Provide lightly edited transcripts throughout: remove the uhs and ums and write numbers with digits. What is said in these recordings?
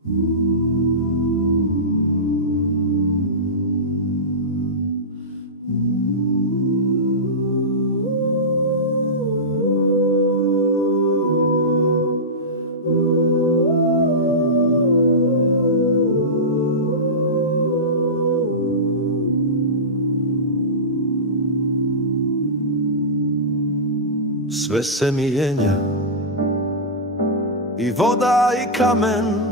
Sve se mijenja, i voda i kamen,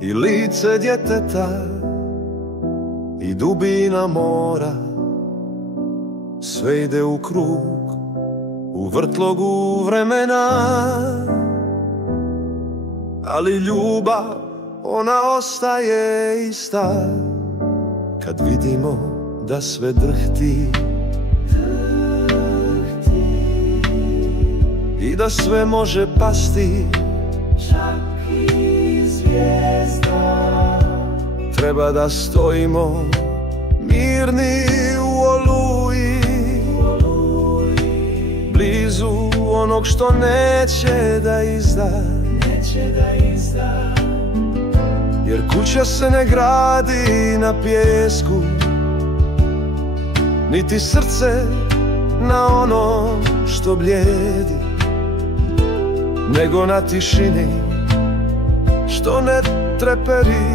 i lice djeteta, i dubina mora. Sve ide u krug, u vrtlogu vremena, ali ljubav, ona ostaje ista. Kad vidimo da sve drhti i da sve može pasti, čak i zvijezda, treba da stojimo mirni u oluji, blizu onog što neće da izda. Jer kuća se ne gradi na pijesku, niti srce na ono što blijedi, nego na tišini što ne treperi,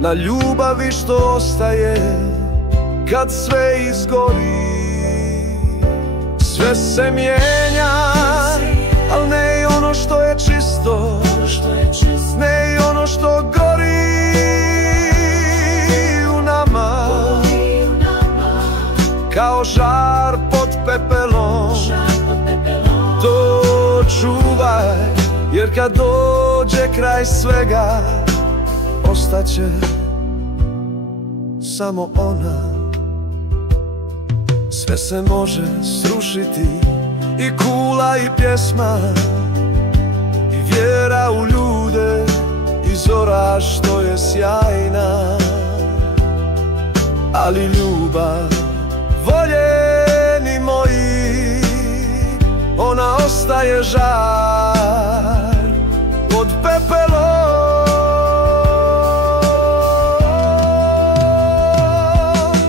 na ljubavi što ostaje kad sve izgori. Sve se mijenja, al ne i ono što je čisto, ne i ono što gori u nama, kao žar pod pepelom. To čuvaj, jer kad dođe kraj svega, ostaće samo ona. Sve se može srušiti, i kula i pjesma, i vjera u ljude, i zora što je sjajna. Ali ljubav, voljeni moji, ona ostaje žar pod pepelom.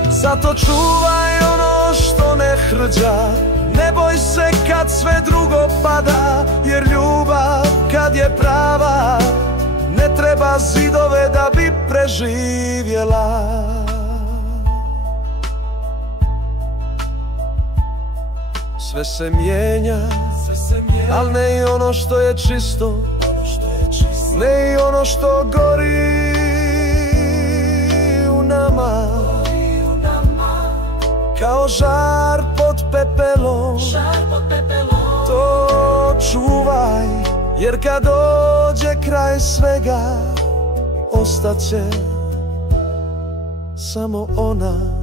Zato čuvaj ono što ne hrđa, ne boj se kad sve drugo pada, jer ljubav kad je prava, ne treba zidove da bi preživjela. Sve se mijenja, al ne i ono što je čisto, ne i ono što gori u nama, kao žar pod pepelom. To čuvaj, jer kad dođe kraj svega, ostaće samo ona.